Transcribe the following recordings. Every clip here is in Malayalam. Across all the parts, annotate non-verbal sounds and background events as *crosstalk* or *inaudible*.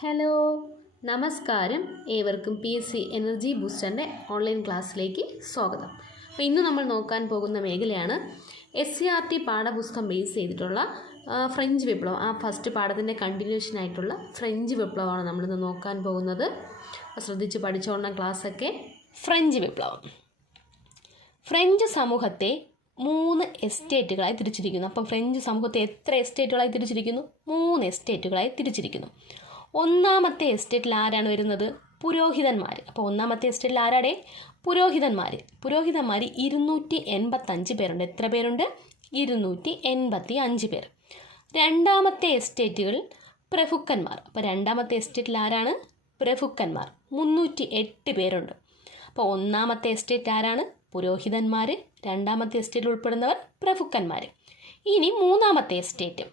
ഹലോ നമസ്കാരം. ഏവർക്കും പി എസ് സി എനർജി ബൂസ്റ്ററിന്റെ ഓൺലൈൻ ക്ലാസ്സിലേക്ക് സ്വാഗതം. അപ്പോൾ ഇന്ന് നമ്മൾ നോക്കാൻ പോകുന്ന മേഖലയാണ് എസ് സി ആർ ടി പാഠപുസ്തകം ബേസ് ചെയ്തിട്ടുള്ള ഫ്രഞ്ച് വിപ്ലവം. ആ ഫസ്റ്റ് പാഠത്തിന്റെ കണ്ടിന്യൂഷൻ ആയിട്ടുള്ള ഫ്രഞ്ച് വിപ്ലവമാണ് നമ്മളിന്ന് നോക്കാൻ പോകുന്നത്. ശ്രദ്ധിച്ച് പഠിച്ചോളണം ക്ലാസ്സൊക്കെ ഫ്രഞ്ച് വിപ്ലവം. ഫ്രഞ്ച് സമൂഹത്തെ മൂന്ന് എസ്റ്റേറ്റുകളായി തിരിച്ചിരിക്കുന്നു. അപ്പം ഫ്രഞ്ച് സമൂഹത്തെ എത്ര എസ്റ്റേറ്റുകളായി തിരിച്ചിരിക്കുന്നു? മൂന്ന് എസ്റ്റേറ്റുകളായി തിരിച്ചിരിക്കുന്നു. ഒന്നാമത്തെ എസ്റ്റേറ്റിൽ ആരാണ് വരുന്നത്? പുരോഹിതന്മാർ അപ്പോൾ ഒന്നാമത്തെ എസ്റ്റേറ്റിൽ ആരാടെ? പുരോഹിതന്മാർ പുരോഹിതന്മാർ ഇരുന്നൂറ്റി എൺപത്തഞ്ച് പേരുണ്ട്. എത്ര പേരുണ്ട്? ഇരുന്നൂറ്റി എൺപത്തി അഞ്ച് പേർ. രണ്ടാമത്തെ എസ്റ്റേറ്റുകൾ പ്രഭുക്കന്മാർ. അപ്പോൾ രണ്ടാമത്തെ എസ്റ്റേറ്റിൽ ആരാണ്? പ്രഭുക്കന്മാർ. മുന്നൂറ്റി എട്ട് പേരുണ്ട്. അപ്പോൾ ഒന്നാമത്തെ എസ്റ്റേറ്റ് ആരാണ്? പുരോഹിതന്മാർ രണ്ടാമത്തെ എസ്റ്റേറ്റിൽ ഉൾപ്പെടുന്നവർ പ്രഭുക്കന്മാർ ഇനി മൂന്നാമത്തെ എസ്റ്റേറ്റ്.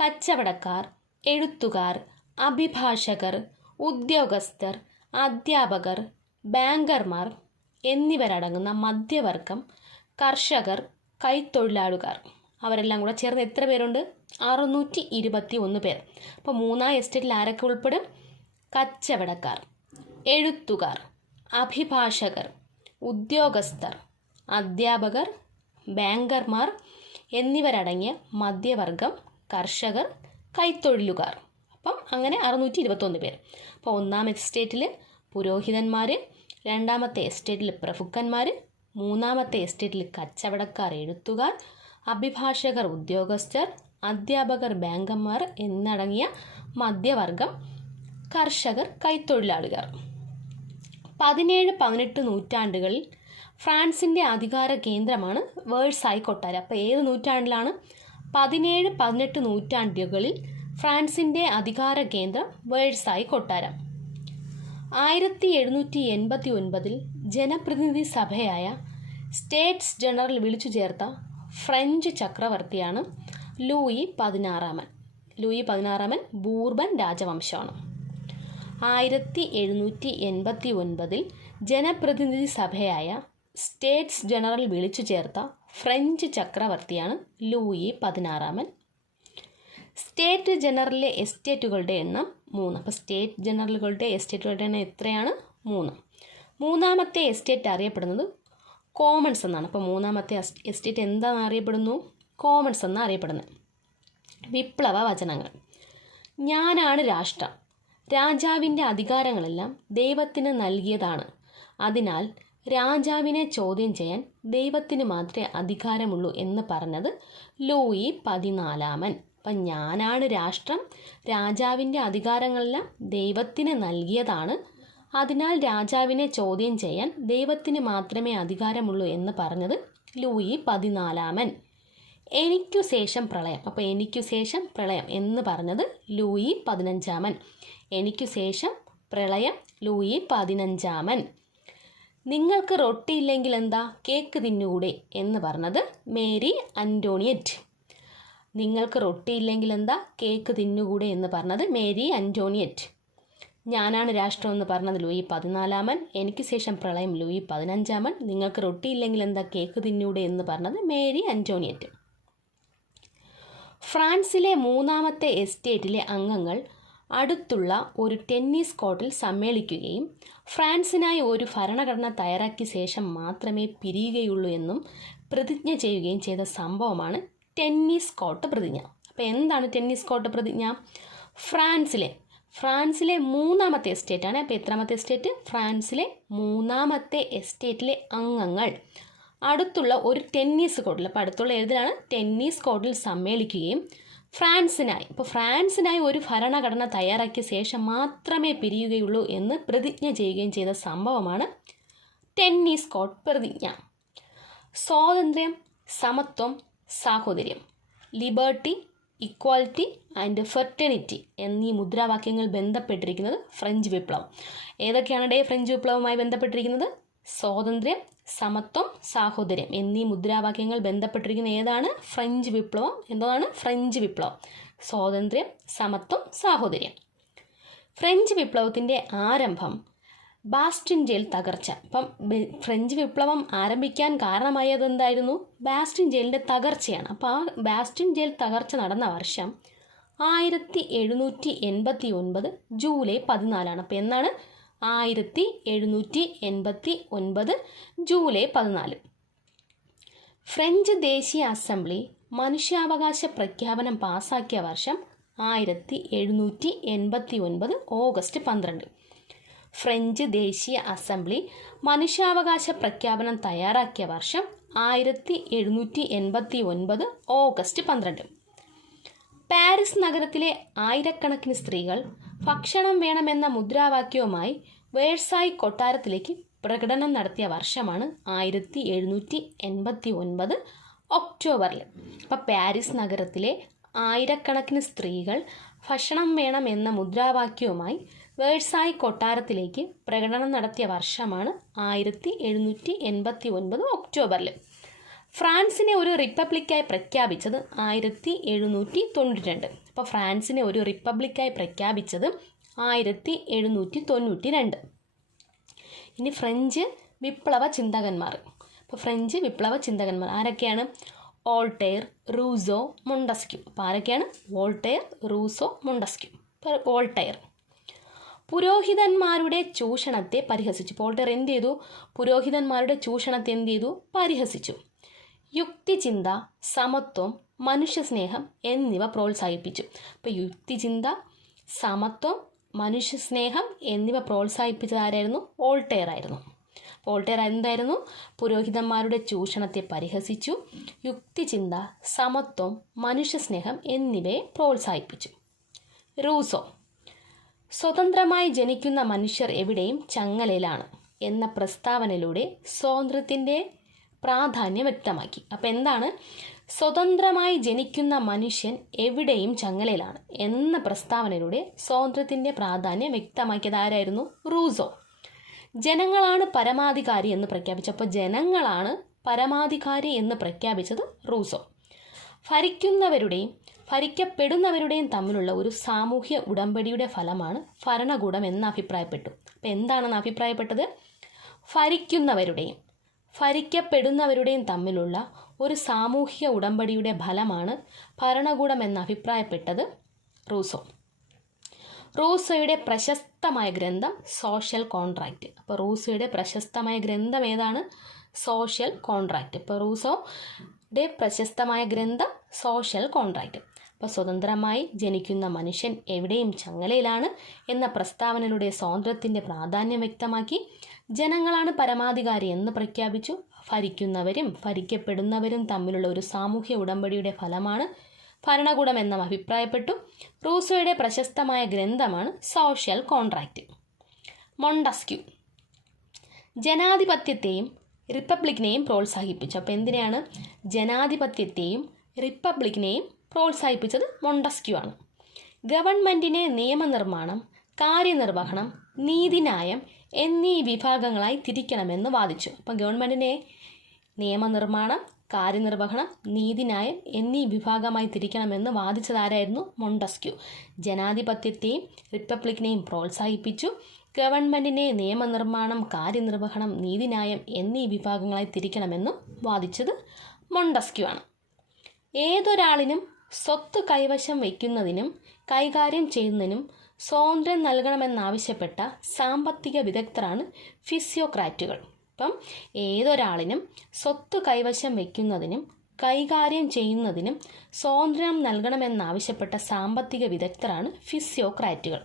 കച്ചവടക്കാർ എഴുത്തുകാർ അഭിഭാഷകർ ഉദ്യോഗസ്ഥർ അധ്യാപകർ ബാങ്കർമാർ എന്നിവരടങ്ങുന്ന മധ്യവർഗം കർഷകർ കൈത്തൊഴിലാളുകാർ അവരെല്ലാം കൂടെ ചേർന്ന് എത്ര പേരുണ്ട്? അറുന്നൂറ്റി ഇരുപത്തി ഒന്ന് പേർ. അപ്പോൾ മൂന്നാം എസ്റ്റേറ്റിൽ ആരൊക്കെ ഉൾപ്പെടും? കച്ചവടക്കാർ എഴുത്തുകാർ അഭിഭാഷകർ ഉദ്യോഗസ്ഥർ അധ്യാപകർ ബാങ്കർമാർ എന്നിവരടങ്ങിയ മധ്യവർഗം കർഷകർ കൈത്തൊഴിലുകാർ. അപ്പം അങ്ങനെ അറുന്നൂറ്റി ഇരുപത്തൊന്ന് പേർ അപ്പോൾ ഒന്നാം എസ്റ്റേറ്റിൽ പുരോഹിതന്മാർ രണ്ടാമത്തെ എസ്റ്റേറ്റിൽ പ്രഭുക്കന്മാർ മൂന്നാമത്തെ എസ്റ്റേറ്റിൽ കച്ചവടക്കാർ എഴുത്തുകാർ അഭിഭാഷകർ ഉദ്യോഗസ്ഥർ അധ്യാപകർ ബാങ്കന്മാർ എന്നടങ്ങിയ മധ്യവർഗം കർഷകർ കൈത്തൊഴിലാളികൾ. പതിനേഴ് പതിനെട്ട് നൂറ്റാണ്ടുകളിൽ ഫ്രാൻസിന്റെ അധികാര കേന്ദ്രമാണ് വേഴ്സായി കൊട്ടാരം. അപ്പോൾ ഏത് നൂറ്റാണ്ടിലാണ്? പതിനേഴ് പതിനെട്ട് നൂറ്റാണ്ടുകളിൽ ഫ്രാൻസിന്റെ അധികാര കേന്ദ്രം വേഴ്സായി കൊട്ടാരം. ആയിരത്തി എഴുന്നൂറ്റി എൺപത്തി ഒൻപതിൽ ജനപ്രതിനിധി സഭയായ സ്റ്റേറ്റ്സ് ജനറൽ വിളിച്ചു ചേർത്ത ഫ്രഞ്ച് ചക്രവർത്തിയാണ് ലൂയി പതിനാറാമൻ. ലൂയി പതിനാറാമൻ ബൂർബൻ രാജവംശമാണ്. ആയിരത്തി എഴുന്നൂറ്റി എൺപത്തി ഒൻപതിൽ ജനപ്രതിനിധി സഭയായ സ്റ്റേറ്റ്സ് ജനറൽ വിളിച്ചു ചേർത്ത ഫ്രഞ്ച് ചക്രവർത്തിയാണ് ലൂയി പതിനാറാമൻ. സ്റ്റേറ്റ് ജനറലിലെ എസ്റ്റേറ്റുകളുടെ എണ്ണം മൂന്ന്. അപ്പോൾ സ്റ്റേറ്റ് ജനറലുകളുടെ എസ്റ്റേറ്റുകളുടെ എണ്ണം എത്രയാണ്? മൂന്ന്. മൂന്നാമത്തെ എസ്റ്റേറ്റ് അറിയപ്പെടുന്നത് കോമൺസ് എന്നാണ്. അപ്പോൾ മൂന്നാമത്തെ എസ്- എസ്റ്റേറ്റ് എന്താണ് അറിയപ്പെടുന്നു? കോമൺസ് എന്ന് അറിയപ്പെടുന്നത്. വിപ്ലവ വചനങ്ങൾ. ഞാനാണ് രാഷ്ട്രം. രാജാവിന്റെ അധികാരങ്ങളെല്ലാം ദൈവത്തിന് നൽകിയതാണ്. അതിനാൽ രാജാവിനെ ചോദ്യം ചെയ്യാൻ ദൈവത്തിന് മാത്രമേ അധികാരമുള്ളൂ എന്ന് പറഞ്ഞത് ലൂയി പതിനാലാമൻ. അപ്പം ഞാനാണ് രാഷ്ട്രം രാജാവിന്റെ അധികാരങ്ങളെല്ലാം ദൈവത്തിന് നൽകിയതാണ്. അതിനാൽ രാജാവിനെ ചോദ്യം ചെയ്യാൻ ദൈവത്തിന് മാത്രമേ അധികാരമുള്ളൂ എന്ന് പറഞ്ഞത് ലൂയി പതിനാലാമൻ. എനിക്കു ശേഷം പ്രളയം അപ്പോൾ എനിക്കു ശേഷം പ്രളയം എന്ന് പറഞ്ഞത് ലൂയി പതിനഞ്ചാമൻ. എനിക്കു ശേഷം പ്രളയം ലൂയി പതിനഞ്ചാമൻ. നിങ്ങൾക്ക് റൊട്ടിയില്ലെങ്കിൽ എന്താ? കേക്ക് തിന്നുകൂടെ എന്ന് പറഞ്ഞത് മേരി അന്റോണിയറ്റ്. നിങ്ങൾക്ക് റൊട്ടി ഇല്ലെങ്കിൽ എന്താ? കേക്ക് തിന്നുകൂടെ എന്ന് പറഞ്ഞത് മേരി അന്റോണിയറ്റ്. ഞാനാണ് രാഷ്ട്രം എന്ന് പറഞ്ഞത് ലൂയി പതിനാലാമൻ. എനിക്ക് ശേഷം പ്രളയം ലൂയി പതിനഞ്ചാമൻ. നിങ്ങൾക്ക് റൊട്ടി ഇല്ലെങ്കിൽ എന്താ? കേക്ക് തിന്നൂടെ എന്ന് പറഞ്ഞത് മേരി അന്റോണിയറ്റ്. ഫ്രാൻസിലെ മൂന്നാമത്തെ എസ്റ്റേറ്റിലെ അംഗങ്ങൾ അടുത്തുള്ള ഒരു ടെന്നീസ് കോർട്ടിൽ സമ്മേളിക്കുകയും ഫ്രാൻസിനായി ഒരു ഭരണഘടന തയ്യാറാക്കിയ ശേഷം മാത്രമേ പിരിയുകയുള്ളൂ എന്നും പ്രതിജ്ഞ ചെയ്യുകയും ചെയ്ത സംഭവമാണ് ടെന്നീസ് കോർട്ട് പ്രതിജ്ഞ. അപ്പോൾ എന്താണ് ടെന്നീസ് കോർട്ട് പ്രതിജ്ഞ? ഫ്രാൻസിലെ ഫ്രാൻസിലെ മൂന്നാമത്തെ എസ്റ്റേറ്റാണ് അപ്പോൾ എത്രാമത്തെ എസ്റ്റേറ്റ് ഫ്രാൻസിലെ മൂന്നാമത്തെ എസ്റ്റേറ്റിലെ അംഗങ്ങൾ. അടുത്തുള്ള ഒരു ടെന്നീസ് കോർട്ടിൽ അപ്പോൾ അടുത്തുള്ള ഏതിലാണ്? ടെന്നീസ് കോർട്ടിൽ സമ്മേളിക്കുകയും ഫ്രാൻസിനായി ഇപ്പോൾ ഫ്രാൻസിനായി ഒരു ഭരണഘടന തയ്യാറാക്കിയ ശേഷം മാത്രമേ പിരിയുകയുള്ളൂ എന്ന് പ്രതിജ്ഞ ചെയ്യുകയും ചെയ്ത സംഭവമാണ് ടെന്നീസ് കോർട്ട് പ്രതിജ്ഞ. സ്വാതന്ത്ര്യം സമത്വം സാഹോദര്യം. ലിബർട്ടി ഇക്വാലിറ്റി ആൻഡ് ഫെർട്ടണിറ്റി എന്നീ മുദ്രാവാക്യങ്ങൾ ബന്ധപ്പെട്ടിരിക്കുന്നത് ഫ്രഞ്ച് വിപ്ലവം. ഏതൊക്കെയാണ് ഡേ ഫ്രഞ്ച് വിപ്ലവവുമായി ബന്ധപ്പെട്ടിരിക്കുന്നത്? സ്വാതന്ത്ര്യം സമത്വം സാഹോദര്യം എന്നീ മുദ്രാവാക്യങ്ങൾ ബന്ധപ്പെട്ടിരിക്കുന്ന ഏതാണ്? ഫ്രഞ്ച് വിപ്ലവം എന്നതാണ് ഫ്രഞ്ച് വിപ്ലവം. സ്വാതന്ത്ര്യം സമത്വം സാഹോദര്യം. ഫ്രഞ്ച് വിപ്ലവത്തിന്റെ ആരംഭം ബാസ്റ്റിൻ ജയിൽ തകർച്ച. അപ്പം ഫ്രഞ്ച് വിപ്ലവം ആരംഭിക്കാൻ കാരണമായത് എന്തായിരുന്നു? ബാസ്റ്റിൻ ജയിലിന്റെ തകർച്ചയാണ്. അപ്പോൾ ആ ബാസ്റ്റിൻ ജയിൽ തകർച്ച നടന്ന വർഷം ആയിരത്തി എഴുന്നൂറ്റി എൺപത്തി ഒൻപത് ജൂലൈ പതിനാലാണ്. അപ്പോൾ എന്നാണ്? ആയിരത്തി എഴുന്നൂറ്റി എൺപത്തി ഒൻപത് ജൂലൈ പതിനാല്. ഫ്രഞ്ച് ദേശീയ അസംബ്ലി മനുഷ്യാവകാശ പ്രഖ്യാപനം പാസാക്കിയ വർഷം ആയിരത്തി എഴുന്നൂറ്റി എൺപത്തി ഒൻപത് ഓഗസ്റ്റ് പന്ത്രണ്ട്. ഫ്രഞ്ച് ദേശീയ അസംബ്ലി മനുഷ്യാവകാശ പ്രഖ്യാപനം തയ്യാറാക്കിയ വർഷം ആയിരത്തി എഴുന്നൂറ്റി എൺപത്തി ഒൻപത് ഓഗസ്റ്റ് പന്ത്രണ്ട്. പാരീസ് നഗരത്തിലെ ആയിരക്കണക്കിന് സ്ത്രീകൾ ഭക്ഷണം വേണമെന്ന മുദ്രാവാക്യവുമായി വേഴ്സായി കൊട്ടാരത്തിലേക്ക് പ്രകടനം നടത്തിയ വർഷമാണ് ആയിരത്തി എഴുന്നൂറ്റി എൺപത്തി ഒൻപത് ഒക്ടോബറിൽ. അപ്പോൾ പാരീസ് നഗരത്തിലെ ആയിരക്കണക്കിന് സ്ത്രീകൾ ഭക്ഷണം വേണമെന്ന മുദ്രാവാക്യവുമായി വേഴ്സായി കൊട്ടാരത്തിലേക്ക് പ്രകടനം നടത്തിയ വർഷമാണ് ആയിരത്തി എഴുന്നൂറ്റി എൺപത്തി ഒൻപത് ഒക്ടോബറിൽ ഫ്രാൻസിനെ ഒരു റിപ്പബ്ലിക്കായി പ്രഖ്യാപിച്ചത് ആയിരത്തി എഴുന്നൂറ്റി തൊണ്ണൂറ്റി രണ്ട് അപ്പോൾ ഫ്രാൻസിനെ ഒരു റിപ്പബ്ലിക്കായി പ്രഖ്യാപിച്ചത് ആയിരത്തി എഴുന്നൂറ്റി തൊണ്ണൂറ്റി രണ്ട് ഇനി ഫ്രഞ്ച് വിപ്ലവ ചിന്തകന്മാർ. അപ്പോൾ ഫ്രഞ്ച് വിപ്ലവ ചിന്തകന്മാർ ആരൊക്കെയാണ്? Voltaire Rousseau Montesquieu. അപ്പോൾ ആരൊക്കെയാണ്? Voltaire Rousseau Montesquieu. ഇപ്പോൾ പുരോഹിതന്മാരുടെ ചൂഷണത്തെ പരിഹസിച്ചു. പോൾട്ടർ എന്ത് ചെയ്തു? പുരോഹിതന്മാരുടെ ചൂഷണത്തെ എന്ത് ചെയ്തു? പരിഹസിച്ചു. യുക്തിചിന്ത സമത്വം മനുഷ്യസ്നേഹം എന്നിവ പ്രോത്സാഹിപ്പിച്ചു. അപ്പോൾ യുക്തിചിന്ത സമത്വം മനുഷ്യസ്നേഹം എന്നിവ പ്രോത്സാഹിപ്പിച്ചത് ആരായിരുന്നു? ആയിരുന്നു. വോൾട്ടെയർ എന്തായിരുന്നു? പുരോഹിതന്മാരുടെ ചൂഷണത്തെ പരിഹസിച്ചു. യുക്തിചിന്ത സമത്വം മനുഷ്യസ്നേഹം എന്നിവയെ പ്രോത്സാഹിപ്പിച്ചു. റൂസോ. സ്വതന്ത്രമായി ജനിക്കുന്ന മനുഷ്യർ എവിടെയും ചങ്ങലയിലാണ് എന്ന പ്രസ്താവനയിലൂടെ സ്വാതന്ത്ര്യത്തിന്റെ പ്രാധാന്യം വ്യക്തമാക്കി. അപ്പോൾ എന്താണ്? സ്വതന്ത്രമായി ജനിക്കുന്ന മനുഷ്യൻ എവിടെയും ചങ്ങലയിലാണ് എന്ന പ്രസ്താവനയിലൂടെ സ്വാതന്ത്ര്യത്തിന്റെ പ്രാധാന്യം വ്യക്തമാക്കിയത് ആരായിരുന്നു? റൂസോ. ജനങ്ങളാണ് പരമാധികാരി എന്ന് പ്രഖ്യാപിച്ചപ്പോൾ ജനങ്ങളാണ് പരമാധികാരി എന്ന് പ്രഖ്യാപിച്ചത് റൂസോ. ഭരിക്കുന്നവരുടെയും ഭരിക്കപ്പെടുന്നവരുടെയും തമ്മിലുള്ള ഒരു സാമൂഹ്യ ഉടമ്പടിയുടെ ഫലമാണ് ഭരണകൂടം എന്ന് അഭിപ്രായപ്പെട്ടു. അപ്പം എന്താണെന്ന് അഭിപ്രായപ്പെട്ടത്? ഭരിക്കുന്നവരുടെയും ഭരിക്കപ്പെടുന്നവരുടെയും തമ്മിലുള്ള ഒരു സാമൂഹ്യ ഉടമ്പടിയുടെ ഫലമാണ് ഭരണകൂടം എന്ന് അഭിപ്രായപ്പെട്ടത് റൂസോ. റൂസോയുടെ പ്രശസ്തമായ ഗ്രന്ഥം സോഷ്യൽ കോൺട്രാക്റ്റ് അപ്പോൾ റൂസോയുടെ പ്രശസ്തമായ ഗ്രന്ഥം ഏതാണ്? സോഷ്യൽ കോൺട്രാക്റ്റ് ഇപ്പോൾ റൂസോയുടെ പ്രശസ്തമായ ഗ്രന്ഥം സോഷ്യൽ കോൺട്രാക്റ്റ് അപ്പോൾ സ്വതന്ത്രമായി ജനിക്കുന്ന മനുഷ്യൻ എവിടെയും ചങ്ങലയിലാണ് എന്ന പ്രസ്താവനയിലൂടെ സ്വാതന്ത്ര്യത്തിന്റെ പ്രാധാന്യം വ്യക്തമാക്കി ജനങ്ങളാണ് പരമാധികാരി എന്ന് പ്രഖ്യാപിച്ചു. ഭരിക്കുന്നവരും ഭരിക്കപ്പെടുന്നവരും തമ്മിലുള്ള ഒരു സാമൂഹ്യ ഉടമ്പടിയുടെ ഫലമാണ് ഭരണകൂടം എന്നും അഭിപ്രായപ്പെട്ടു. റൂസോയുടെ പ്രശസ്തമായ ഗ്രന്ഥമാണ് സോഷ്യൽ കോൺട്രാക്റ്റ് മൊണ്ടസ്ക്യൂ. ജനാധിപത്യത്തെയും റിപ്പബ്ലിക്കിനെയും പ്രോത്സാഹിപ്പിച്ചു. അപ്പോൾ എന്തിനാണ് ജനാധിപത്യത്തെയും റിപ്പബ്ലിക്കിനെയും പ്രോത്സാഹിപ്പിച്ചത് മൊണ്ടസ്ക്യൂ ആണ്. ഗവൺമെന്റിനെ നിയമനിർമ്മാണം കാര്യനിർവഹണം നീതിന്യായം എന്നീ വിഭാഗങ്ങളായി തിരിക്കണമെന്ന് വാദിച്ചു. അപ്പം ഗവൺമെന്റിനെ നിയമനിർമ്മാണം കാര്യനിർവഹണം നീതിന്യായം എന്നീ വിഭാഗമായി തിരിക്കണമെന്ന് വാദിച്ചതാരായിരുന്നു മൊണ്ടസ്ക്യൂ. ജനാധിപത്യത്തെയും റിപ്പബ്ലിക്കിനെയും പ്രോത്സാഹിപ്പിച്ചു. ഗവൺമെന്റിനെ നിയമനിർമ്മാണം കാര്യനിർവഹണം നീതിന്യായം എന്നീ വിഭാഗങ്ങളായി തിരിക്കണമെന്നും വാദിച്ചത് മൊണ്ടസ്ക്യൂ ആണ്. ഏതൊരാളിനും സ്വത്ത് കൈവശം വയ്ക്കുന്നതിനും കൈകാര്യം ചെയ്യുന്നതിനും സ്വാതന്ത്ര്യം നൽകണമെന്നാവശ്യപ്പെട്ട സാമ്പത്തിക വിദഗ്ധരാണ് ഫിസിയോക്രാറ്റുകൾ. അപ്പം ഏതൊരാളിനും സ്വത്ത് കൈവശം വയ്ക്കുന്നതിനും കൈകാര്യം ചെയ്യുന്നതിനും സ്വാതന്ത്ര്യം നൽകണമെന്നാവശ്യപ്പെട്ട സാമ്പത്തിക വിദഗ്ധരാണ് ഫിസിയോക്രാറ്റുകൾ.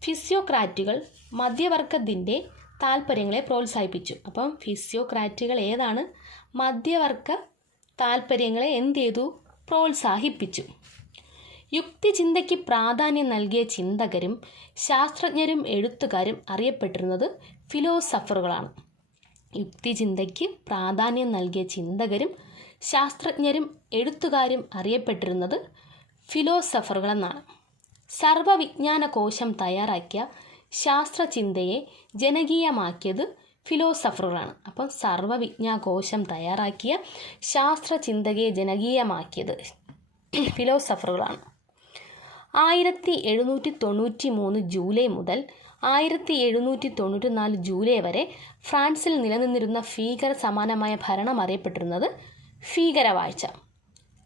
ഫിസിയോക്രാറ്റുകൾ മധ്യവർഗത്തിന്റെ താല്പര്യങ്ങളെ പ്രോത്സാഹിപ്പിച്ചു. അപ്പം ഫിസിയോക്രാറ്റുകൾ ഏതാണ്? മധ്യവർഗ താല്പര്യങ്ങളെ എന്ത് ചെയ്തു പ്രോത്സാഹിപ്പിച്ചു. യുക്തിചിന്തയ്ക്ക് പ്രാധാന്യം നൽകിയ ചിന്തകരും ശാസ്ത്രജ്ഞരും എഴുത്തുകാരും അറിയപ്പെട്ടിരുന്നത് ഫിലോസഫറുകളാണ്. യുക്തിചിന്തയ്ക്ക് പ്രാധാന്യം നൽകിയ ചിന്തകരും ശാസ്ത്രജ്ഞരും എഴുത്തുകാരും അറിയപ്പെട്ടിരുന്നത് ഫിലോസഫറുകളെന്നാണ്. സർവവിജ്ഞാന കോശം തയ്യാറാക്കിയ ശാസ്ത്രചിന്തയെ ജനകീയമാക്കിയത് ഫിലോസഫറുകളാണ്. അപ്പം സർവവിജ്ഞാകോശം തയ്യാറാക്കിയ ശാസ്ത്രചിന്തകയെ ജനകീയമാക്കിയത് ഫിലോസഫറുകളാണ്. ആയിരത്തി എഴുന്നൂറ്റി തൊണ്ണൂറ്റി മൂന്ന് ജൂലൈ മുതൽ ആയിരത്തി എഴുന്നൂറ്റി തൊണ്ണൂറ്റി നാല് ജൂലൈ വരെ ഫ്രാൻസിൽ നിലനിന്നിരുന്ന ഭീകര സമാനമായ ഭരണം അറിയപ്പെട്ടിരുന്നത് ഭീകരവാഴ്ച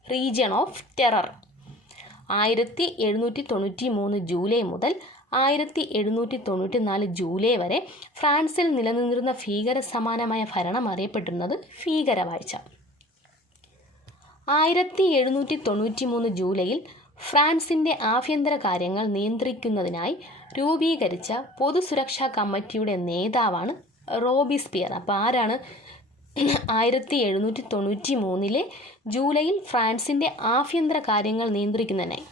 റീജിയൺ ഓഫ് ടെറർ ആയിരത്തി എഴുന്നൂറ്റി തൊണ്ണൂറ്റി മൂന്ന് ജൂലൈ മുതൽ ആയിരത്തി എഴുന്നൂറ്റി തൊണ്ണൂറ്റി നാല് ജൂലൈ വരെ ഫ്രാൻസിൽ നിലനിന്നിരുന്ന ഭീകര സമാനമായ ഭരണം അറിയപ്പെട്ടിരുന്നത് ഭീകരവാഴ്ച ആയിരത്തി എഴുന്നൂറ്റി തൊണ്ണൂറ്റി മൂന്ന് ജൂലൈയിൽ ഫ്രാൻസിന്റെ ആഭ്യന്തര കാര്യങ്ങൾ നിയന്ത്രിക്കുന്നതിനായി രൂപീകരിച്ച പൊതുസുരക്ഷാ കമ്മിറ്റിയുടെ നേതാവാണ് റോബിസ്പിയർ അപ്പോൾ ആരാണ് ആയിരത്തി എഴുന്നൂറ്റി തൊണ്ണൂറ്റി മൂന്നിലെ ജൂലൈയിൽ ഫ്രാൻസിന്റെ ആഭ്യന്തര കാര്യങ്ങൾ നിയന്ത്രിക്കുന്നതിനായി?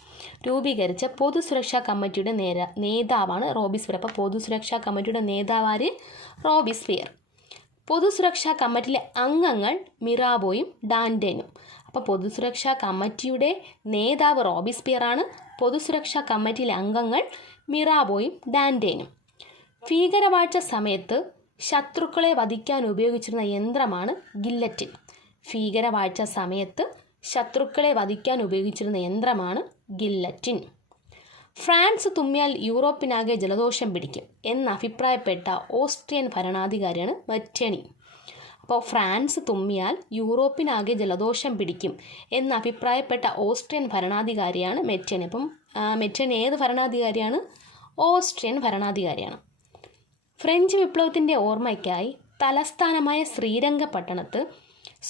രൂപീകരിച്ച പൊതുസുരക്ഷാ കമ്മിറ്റിയുടെ നേര നേതാവാണ് റോബിസ്പിയർ അപ്പോൾ പൊതുസുരക്ഷാ കമ്മിറ്റിയുടെ നേതാവാര് റോബിസ്പിയർ പൊതുസുരക്ഷാ കമ്മിറ്റിയിലെ അംഗങ്ങൾ മിറാബോയും ഡാൻഡേനും. അപ്പോൾ പൊതുസുരക്ഷാ കമ്മിറ്റിയുടെ നേതാവ് റോബിസ്പിയറാണ് പൊതുസുരക്ഷാ കമ്മിറ്റിയിലെ അംഗങ്ങൾ മിറാബോയും ഡാൻഡേനും. ഭീകരവാഴ്ച സമയത്ത് ശത്രുക്കളെ വധിക്കാൻ ഉപയോഗിച്ചിരുന്ന യന്ത്രമാണ് ഗില്ലറ്റിൻ. ഭീകരവാഴ്ച സമയത്ത് ശത്രുക്കളെ വധിക്കാൻ ഉപയോഗിച്ചിരുന്ന യന്ത്രമാണ് ഗില്ലറ്റിൻ. ഫ്രാൻസ് തുമ്മിയാൽ യൂറോപ്പിനാകെ ജലദോഷം പിടിക്കും എന്ന് അഭിപ്രായപ്പെട്ട ഓസ്ട്രിയൻ ഭരണാധികാരിയാണ് മറ്റണി. അപ്പോൾ ഫ്രാൻസ് തുമ്മിയാൽ യൂറോപ്പിനാകെ ജലദോഷം പിടിക്കും എന്ന് അഭിപ്രായപ്പെട്ട ഓസ്ട്രിയൻ ഭരണാധികാരിയാണ് മെറ്റണി. അപ്പം മെറ്റേണി ഏത് ഭരണാധികാരിയാണ്? ഓസ്ട്രിയൻ ഭരണാധികാരിയാണ്. ഫ്രഞ്ച് വിപ്ലവത്തിന്റെ ഓർമ്മയ്ക്കായി തലസ്ഥാനമായ ശ്രീരംഗപട്ടണത്ത്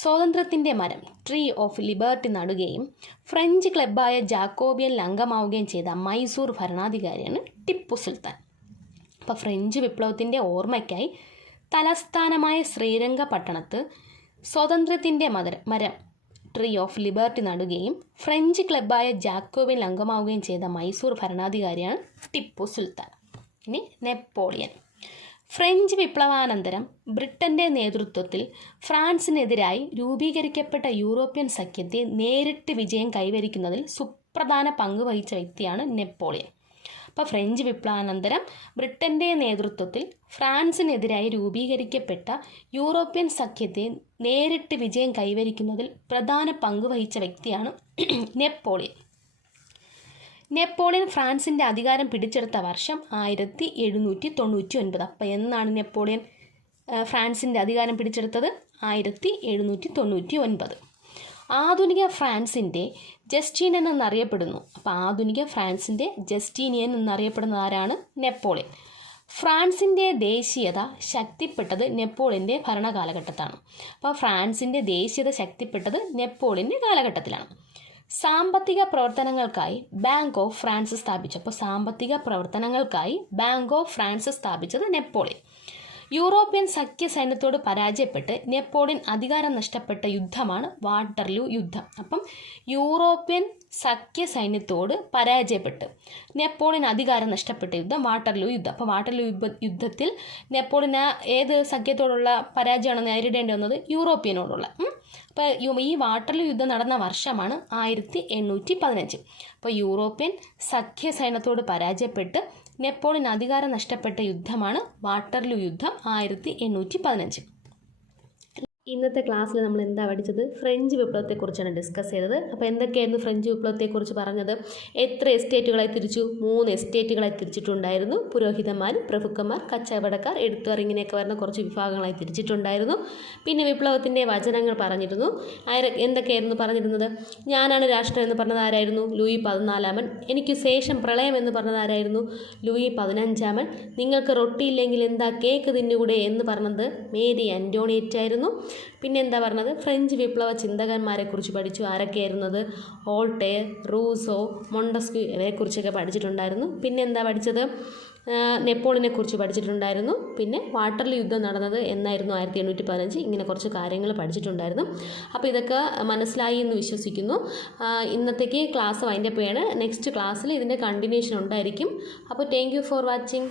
സ്വാതന്ത്ര്യത്തിന്റെ മരം ട്രീ ഓഫ് ലിബർട്ടി നടുകയും ഫ്രഞ്ച് ക്ലബ്ബായ ജാക്കോബിയൻ അംഗമാവുകയും ചെയ്ത മൈസൂർ ഭരണാധികാരിയാണ് ടിപ്പു സുൽത്താൻ. അപ്പോൾ ഫ്രഞ്ച് വിപ്ലവത്തിന്റെ ഓർമ്മയ്ക്കായി തലസ്ഥാനമായ ശ്രീരംഗപട്ടണത്ത് സ്വാതന്ത്ര്യത്തിന്റെ മദർ മരം ട്രീ ഓഫ് ലിബർട്ടി നടുകയും ഫ്രഞ്ച് ക്ലബ്ബായ ജാക്കോബിയനിൽ അംഗമാവുകയും ചെയ്ത മൈസൂർ ഭരണാധികാരിയാണ് ടിപ്പു സുൽത്താൻ. ഇനി നെപ്പോളിയൻ ഫ്രഞ്ച് വിപ്ലവാനന്തരം ബ്രിട്ടന്റെ നേതൃത്വത്തിൽ ഫ്രാൻസിനെതിരായി രൂപീകരിക്കപ്പെട്ട യൂറോപ്യൻ സഖ്യത്തെ നേരിട്ട് വിജയം കൈവരിക്കുന്നതിൽ സുപ്രധാന പങ്ക് വഹിച്ച വ്യക്തിയാണ് നെപ്പോളിയൻ. അപ്പോൾ ഫ്രഞ്ച് വിപ്ലവാനന്തരം ബ്രിട്ടന്റെ നേതൃത്വത്തിൽ ഫ്രാൻസിനെതിരായി രൂപീകരിക്കപ്പെട്ട യൂറോപ്യൻ സഖ്യത്തെ നേരിട്ട് വിജയം കൈവരിക്കുന്നതിൽ പ്രധാന പങ്ക് വഹിച്ച വ്യക്തിയാണ് *clears throat* നെപ്പോളിയൻ. നെപ്പോളിയൻ ഫ്രാൻസിന്റെ അധികാരം പിടിച്ചെടുത്ത വർഷം ആയിരത്തി എഴുന്നൂറ്റി തൊണ്ണൂറ്റി ഒൻപത് അപ്പോൾ എന്നാണ് നെപ്പോളിയൻ ഫ്രാൻസിന്റെ അധികാരം പിടിച്ചെടുത്തത്? ആയിരത്തി എഴുന്നൂറ്റി തൊണ്ണൂറ്റി ഒൻപത് ആധുനിക ഫ്രാൻസിന്റെ ജസ്റ്റീനിയൻ എന്നറിയപ്പെടുന്നു. അപ്പോൾ ആധുനിക ഫ്രാൻസിന്റെ ജസ്റ്റീനിയൻ എന്നറിയപ്പെടുന്ന ആരാണ്? നെപ്പോളിയൻ. ഫ്രാൻസിന്റെ ദേശീയത ശക്തിപ്പെട്ടത് നെപ്പോളിയന്റെ ഭരണകാലഘട്ടത്താണ്. അപ്പോൾ ഫ്രാൻസിന്റെ ദേശീയത ശക്തിപ്പെട്ടത് നെപ്പോളിയന്റെ കാലഘട്ടത്തിലാണ്. സാമ്പത്തിക പ്രവർത്തനങ്ങൾക്കായി ബാങ്ക് ഓഫ് ഫ്രാൻസ് സ്ഥാപിച്ചു അപ്പോൾ സാമ്പത്തിക പ്രവർത്തനങ്ങൾക്കായി ബാങ്ക് ഓഫ് ഫ്രാൻസ് സ്ഥാപിച്ചത് നെപ്പോളിയൻ. യൂറോപ്യൻ സഖ്യ സൈന്യത്തോട് പരാജയപ്പെട്ട് നെപ്പോളിയൻ അധികാരം നഷ്ടപ്പെട്ട യുദ്ധമാണ് വാട്ടർലൂ യുദ്ധം. അപ്പം യൂറോപ്യൻ സഖ്യ സൈന്യത്തോട് പരാജയപ്പെട്ട് നെപ്പോളിയൻ അധികാരം നഷ്ടപ്പെട്ട യുദ്ധം വാട്ടർലൂ യുദ്ധം. അപ്പോൾ വാട്ടർലൂ യുദ്ധ യുദ്ധത്തിൽ നെപ്പോളിയന് ഏത് സഖ്യത്തോടുള്ള പരാജയമാണ് നേരിടേണ്ടി വന്നത്? യൂറോപ്യനോടുള്ള. അപ്പോൾ ഈ വാട്ടർലൂ യുദ്ധം നടന്ന വർഷമാണ് ആയിരത്തി എണ്ണൂറ്റി പതിനഞ്ച് അപ്പോൾ യൂറോപ്യൻ സഖ്യ സൈന്യത്തോട് പരാജയപ്പെട്ട് നെപ്പോളിയൻ അധികാരം നഷ്ടപ്പെട്ട യുദ്ധമാണ് വാട്ടർലൂ യുദ്ധം ആയിരത്തി എണ്ണൂറ്റി പതിനഞ്ച് ഇന്നത്തെ ക്ലാസ്സിൽ നമ്മൾ എന്താ പഠിച്ചത്? ഫ്രഞ്ച് വിപ്ലവത്തെക്കുറിച്ചാണ് ഡിസ്കസ് ചെയ്തത്. അപ്പോൾ എന്തൊക്കെയായിരുന്നു ഫ്രഞ്ച് വിപ്ലവത്തെക്കുറിച്ച് പറഞ്ഞത്? എത്ര എസ്റ്റേറ്റുകളായി തിരിച്ചു? മൂന്ന് എസ്റ്റേറ്റുകളായി തിരിച്ചിട്ടുണ്ടായിരുന്നു. പുരോഹിതന്മാർ പ്രഭുക്കന്മാർ കച്ചവടക്കാർ എഴുത്തുകാർ ഇങ്ങനെയൊക്കെ വരുന്ന കുറച്ച് വിഭാഗങ്ങളായി തിരിച്ചിട്ടുണ്ടായിരുന്നു. പിന്നെ വിപ്ലവത്തിന്റെ വചനങ്ങൾ പറഞ്ഞിരുന്നു. ആര- എന്തൊക്കെയായിരുന്നു പറഞ്ഞിരുന്നത്? ഞാനാണ് രാഷ്ട്രം എന്ന് പറഞ്ഞത് ആരായിരുന്നു? ലൂയി പതിനാലാമൻ. എനിക്ക് ശേഷം പ്രളയം എന്ന് പറഞ്ഞത് ആരായിരുന്നു? ലൂയി പതിനഞ്ചാമൻ. നിങ്ങൾക്ക് റൊട്ടിയില്ലെങ്കിൽ എന്താ കേക്ക് തിന്നുകൂടെ എന്ന് പറഞ്ഞത് മേരി അന്റോണിയറ്റ് ആയിരുന്നു പിന്നെ എന്താ പറഞ്ഞത്? ഫ്രഞ്ച് വിപ്ലവ ചിന്തകന്മാരെ കുറിച്ച് പഠിച്ചു. ആരൊക്കെയായിരുന്നത്? ഓൾട്ടെ റൂസോ മൊണ്ടസ്ക്യൂ ഇവരെക്കുറിച്ചൊക്കെ പഠിച്ചിട്ടുണ്ടായിരുന്നു. പിന്നെ എന്താ പഠിച്ചത്? നെപ്പോളിനെ കുറിച്ച് പഠിച്ചിട്ടുണ്ടായിരുന്നു. പിന്നെ വാട്ടർലി യുദ്ധം നടന്നത് എന്നായിരുന്നു ആയിരത്തി എണ്ണൂറ്റി പതിനഞ്ച് ഇങ്ങനെ കുറച്ച് കാര്യങ്ങൾ പഠിച്ചിട്ടുണ്ടായിരുന്നു. അപ്പോൾ ഇതൊക്കെ മനസ്സിലായി എന്ന് വിശ്വസിക്കുന്നു. ഇന്നത്തേക്ക് ക്ലാസ് വൈൻഡപ്പ് ചെയ്യാണ്. നെക്സ്റ്റ് ക്ലാസ്സിൽ ഇതിന്റെ കണ്ടിന്യൂഷൻ ഉണ്ടായിരിക്കും. അപ്പോൾ താങ്ക് യു ഫോർ വാച്ചിങ്